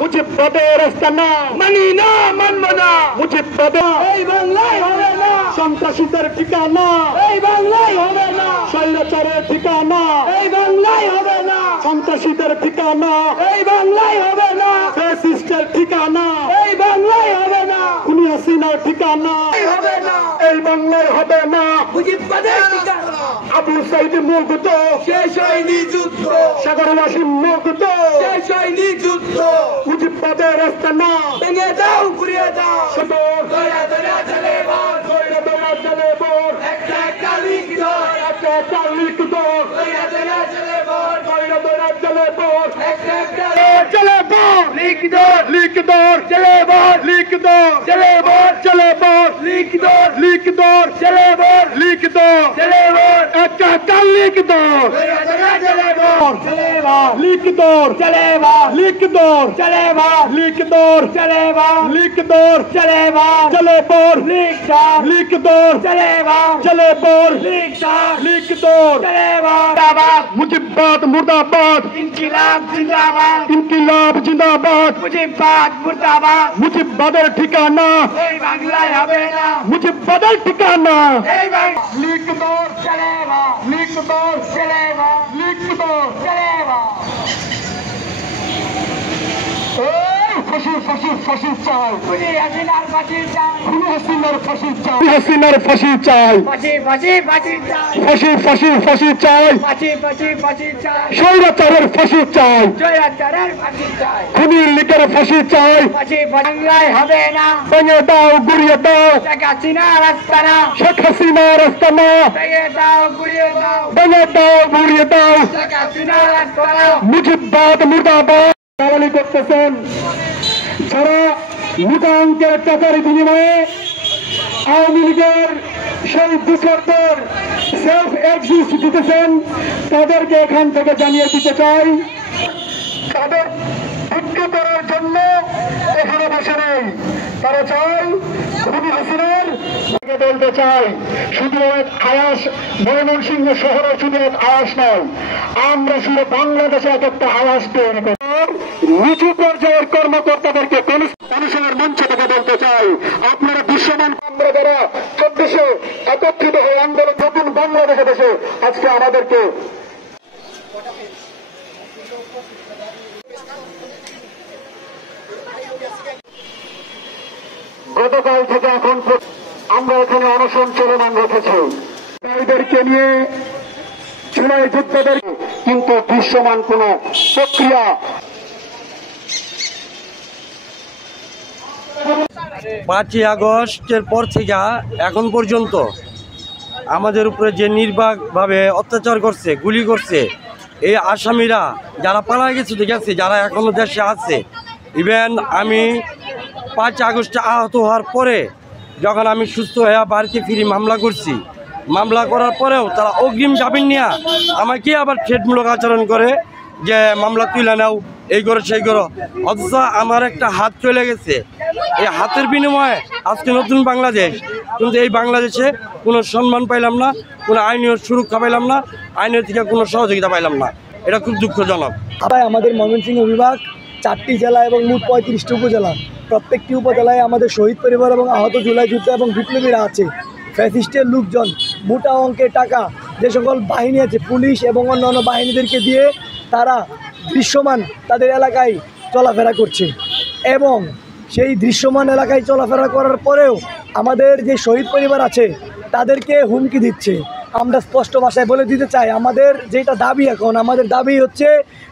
মুজিববাদের আস্তানা মানি না, মানব না। মুজিববাদের এই বাংলায় হবে না সন্ত্রাসীদের ঠিকানা, এই বাংলায় হবে না শৈলচারের ঠিকানা, এই বাংলায় হবে না সন্ত্রাসীদের ঠিকানা, এই বাংলায় হবে না ফ্যাসিস্টের ঠিকানা, এই বাংলায় হবে না খুনি হাসিনার ঠিকানা, হবে না এই বাংলায় হবে না মুজিববাদের ঠিকানা। আবু সাইদ মুগ্ধ, শেষ হয়নি যুদ্ধ। সাগরবাসী মুগ্ধ, শেষ হয়নি যুদ্ধ। মুজিববাদের আস্তানা ভেঙে দাও, ঘুরিয়ে দাও। সদর দয়া দয়া চলে বল, দয়া দয়া চলে বল। একটা একটা লিখ দর, একটা একটা লিখ দর। দয়া দয়া চলে বল, দয়া দয়া চলে বল। একটা একটা চলে বল, লিখ দর, লিখ দর। চলে বল, লিখ দর। চলে বল, চলে বল। লিখ দর, লিখ দর। চলে বল, লিখ দর। চলে বল, একটা একটা লিখ দর। দয়া দয়া চলে বল, চলে বল। লিখ দর, চলে বল। লিখ দর, চলে বল। লিখ দর, চলে বল। লিখ দর, চলে বল। চলে বল, লিখ দর। লিখ দর, চলে বল। চলে বল, লিখ দর। লিখ দর, চলে বল। জিন্দাবাদ মুজিববাদ, মুর্দাবাদ। ইনকিলাব জিন্দাবাদ, ইনকিলাব জিন্দাবাদ। মুজিববাদ মুর্দাবাদ। মুজিববাদের ঠিকানা এই বাংলায় হবে না মুজিববাদের ঠিকানা, এই বাংলা। লিখ দর, চলে বল। লিখ দর, চলে বল। লিখ দর, চলে বল। ফাঁসি ফাঁসি ফাঁসি চাই, খুনি হাসিনার ফাঁসি চাই। খুনি হাসিনার ফাঁসি চাই, হাসিনার ফাঁসি চাই। ফাঁসি ফাঁসি ফাঁসি চাই, ফাঁসি ফাঁসি ফাঁসি চাই। ফাঁসি ফাঁসি ফাঁসি চাই, স্বৈরাচারের ফাঁসি চাই। স্বৈরাচারের ফাঁসি চাই, খুনির লীগের ফাঁসি চাই। ফাঁসি বাংলায় হবে না, ভেঙে দাও, গুড়িয়ে দাও। শেখ হাসিনার আস্তানা, শেখ হাসিনার আস্তানা। ভেঙে দাও, গুড়িয়ে দাও। ভেঙে দাও, গুড়িয়ে দাও। শেখ হাসিনার আস্তানা। মুজিববাদ মুর্দাবাদ। দালালি করতেছেন যারা মোটা অঙ্কের টাকার বিনিময়ে আওয়ামী লীগের সেই দূষরদের সেলফ এক্সিস্ট দিতেছেন, তাদেরকে এখান থেকে জানিয়ে দিতে চাই তাদের বিক্রি করার জন্য এখানে বসে নেই। তারা চাই খুনি হাসিনার বলতে চাই শুধু এক আয়াস ময়মনসিংহ শহরে শুধু এক আয়াস নয়, আমরা শুধু বাংলাদেশে এক একটা আয়াস তৈরি করি। নিচু পর্যায়ের কর্মকর্তাদেরকে কমিশনের মঞ্চ থেকে বলতে চাই, আপনারা দৃশ্যমান আমরা যারা 24 একত্রিত হয়ে আন্দোলন নতুন বাংলাদেশে দেশে আজকে আমাদেরকে গতকাল থেকে এখন আমরা এখানে অনশন চলমান রেখেছি তাদেরকে নিয়ে চুলাই যোদ্ধাদের, কিন্তু দৃশ্যমান কোন প্রক্রিয়া 5ই আগস্টের পর থেকে এখন পর্যন্ত আমাদের উপরে যে নির্বাকভাবে অত্যাচার করছে, গুলি করছে, এই আসামিরা যারা পালায় গেছে ঠিক আছে, যারা এখনো দেশে আছে, ইভেন আমি 5 আগস্টে আহত হওয়ার পরে যখন আমি সুস্থ হয়ে বাড়িতে ফিরি মামলা করছি, মামলা করার পরেও তারা অগ্রিম জামিন নিয়ে আমাকে আবার থ্রেটমূলক আচরণ করে যে মামলা তুলে নাও, এই করো সেই করো। অথচ আমার একটা হাত চলে গেছে, এই হাতের বিনিময়ে আজকে নতুন বাংলাদেশ, কিন্তু এই বাংলাদেশে কোনো সম্মান পাইলাম না, কোনো আইনীয় সুরক্ষা পাইলাম না, আইনের থেকে কোনো সহযোগিতা পাইলাম না। এটা খুব দুঃখজনক। আমাদের ময়মনসিংহ বিভাগ 4টি জেলা এবং মোট 35টি উপজেলা, প্রত্যেকটি উপজেলায় আমাদের শহীদ পরিবার এবং আহত জুলাই যোদ্ধা এবং বিপ্লবীরা আছে। ফ্যাসিস্টের লোকজন মোটা অঙ্কের টাকা যে সকল বাহিনী আছে, পুলিশ এবং অন্যান্য বাহিনীদেরকে দিয়ে তারা দৃশ্যমান তাদের এলাকায় চলাফেরা করছে এবং সেই দৃশ্যমান এলাকায় চলাফেরা করার পরেও আমাদের যে শহীদ পরিবার আছে তাদেরকে হুমকি দিচ্ছে। আমরা স্পষ্ট ভাষায় বলে দিতে চাই, আমাদের যেটা দাবি, এখন আমাদের দাবি হচ্ছে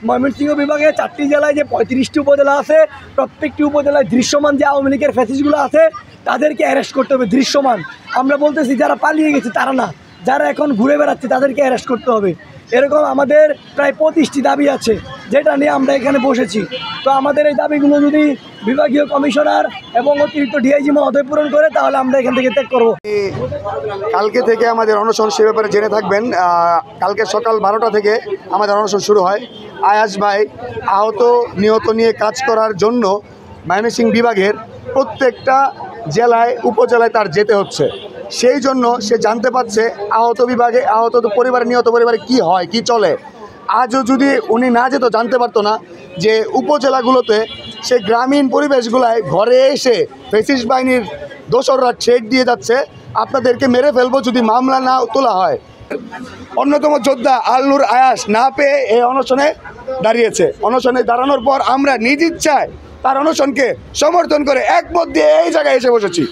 ময়মনসিংহ বিভাগে 4টি জেলায় যে 35টি উপজেলা আছে, প্রত্যেকটি উপজেলায় দৃশ্যমান যে আওয়ামী লীগের ফ্যাসিস্টগুলো আছে তাদেরকে অ্যারেস্ট করতে হবে। দৃশ্যমান আমরা বলতেছি যারা পালিয়ে গেছে তারা না, যারা এখন ঘুরে বেড়াচ্ছে তাদেরকে অ্যারেস্ট করতে হবে। এরকম আমাদের প্রায় 25টি দাবি আছে, যেটা নিয়ে আমরা এখানে বসেছি। তো আমাদের এই দাবিগুলো যদি বিভাগীয় কমিশনার এবং অতিরিক্ত ডিআইজি মহোদয় পূরণ করে তাহলে আমরা এখান থেকে ত্যাগ করব। কালকে থেকে আমাদের অনশন সে ব্যাপারে জেনে থাকবেন। কালকে সকাল 12টা থেকে আমাদের অনশন শুরু হয়। আয়াস ভাই আহত নিহত নিয়ে কাজ করার জন্য ময়মনসিংহ বিভাগের প্রত্যেকটা জেলায় উপজেলায় তার যেতে হচ্ছে। সেই জন্য সে জানতে পারছে আহত বিভাগে আহত পরিবারে নিহত পরিবারে কি হয়, কি চলে। আজও যদি উনি না যেত জানতে পারতো না যে উপজেলাগুলোতে সে গ্রামীণ পরিবেশগুলায় ঘরে এসে ফ্যাসিস্ট বাহিনীর দোসররা থ্রেট দিয়ে যাচ্ছে, আপনাদেরকে মেরে ফেলবো যদি মামলা না তোলা হয়। অন্যতম যোদ্ধা আল্লুর আয়াস না পেয়ে এই অনশনে দাঁড়িয়েছে। অনশনে দাঁড়ানোর পর আমরা নিজ ইচ্ছায় তার অনশনকে সমর্থন করে একমত দিয়ে এই জায়গায় এসে বসেছি।